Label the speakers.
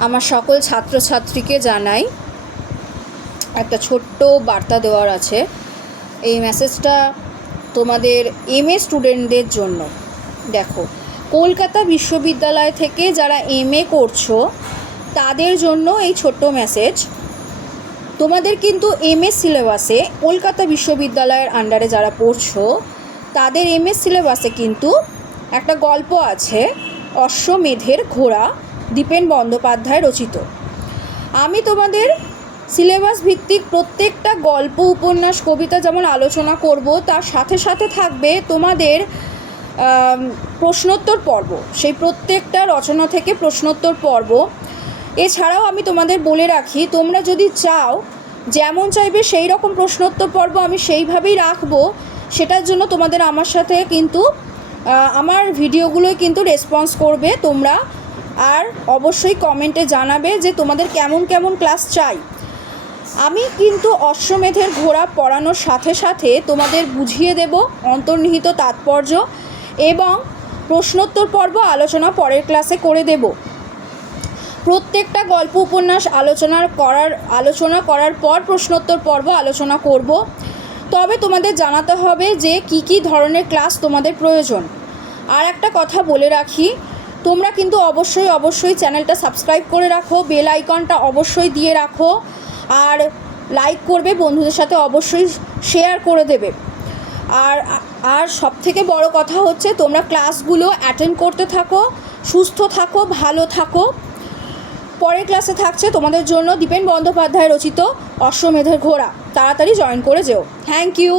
Speaker 1: আমার সকল ছাত্রছাত্রীকে জানাই একটা ছোট্ট বার্তা দেওয়ার আছে। এই মেসেজটা তোমাদের এম এ স্টুডেন্টদের জন্য। দেখো, কলকাতা বিশ্ববিদ্যালয় থেকে যারা এম এ করছ, তাদের জন্য এই ছোট্ট মেসেজ তোমাদের কিন্তু এম এস সিলেবাসে কলকাতা বিশ্ববিদ্যালয়ের আন্ডারে যারা পড়ছো, তাদের এম এস সিলেবাসে কিন্তু একটা গল্প আছে, অশ্বমেধের ঘোড়া। দীপেন বন্দ্যোপাধ্যায় রচিত। আমি তোমাদের সিলেবাস ভিত্তিক প্রত্যেকটা গল্প, উপন্যাস, কবিতা যেমন আলোচনা করব, তার সাথে সাথে থাকবে তোমাদের প্রশ্নোত্তর পর্ব। সেই প্রত্যেকটা রচনা থেকে প্রশ্নোত্তর পর্ব। এছাড়াও আমি তোমাদের বলে রাখি, তোমরা যদি চাও, যেমন চাইবে সেই রকম প্রশ্নোত্তর পর্ব আমি সেইভাবেই রাখব। সেটার জন্য তোমাদের আমার সাথে কিন্তু আমার ভিডিওগুলোই কিন্তু রেসপন্স করবে তোমরা। আর অবশ্যই কমেন্টে জানাবে যে তোমাদের কেমন কেমন ক্লাস চাই। আমি কিন্তু অশ্বমেধের ঘোড়া পড়ানোর সাথে সাথে তোমাদের বুঝিয়ে দেব অন্তর্নিহিত তাৎপর্য এবং প্রশ্নোত্তর পর্ব আলোচনা পরের ক্লাসে করে দেব। প্রত্যেকটা গল্প, উপন্যাস আলোচনার করার, আলোচনা করার পর প্রশ্নোত্তর পর্ব আলোচনা করব। তবে তোমাদের জানাতে হবে যে কি কি ধরনের ক্লাস তোমাদের প্রয়োজন। আর একটা কথা বলে রাখি তোমরা কিন্তু অবশ্যই অবশ্যই চ্যানেলটা সাবস্ক্রাইব করে রাখো, বেল আইকনটা অবশ্যই দিয়ে রাখো, আর লাইক করবে, বন্ধুদের সাথে অবশ্যই শেয়ার করে দেবে। আর আর সব থেকে বড় কথা হচ্ছে, তোমরা ক্লাসগুলো অ্যাটেন্ড করতে থাকো, সুস্থ থাকো, ভালো থাকো। পরের ক্লাসে থাকছে তোমাদের জন্য দীপেন বন্দ্যোপাধ্যায় রচিত অশ্বমেধের ঘোড়া। তাড়াতাড়ি জয়েন করে যেও। Thank you.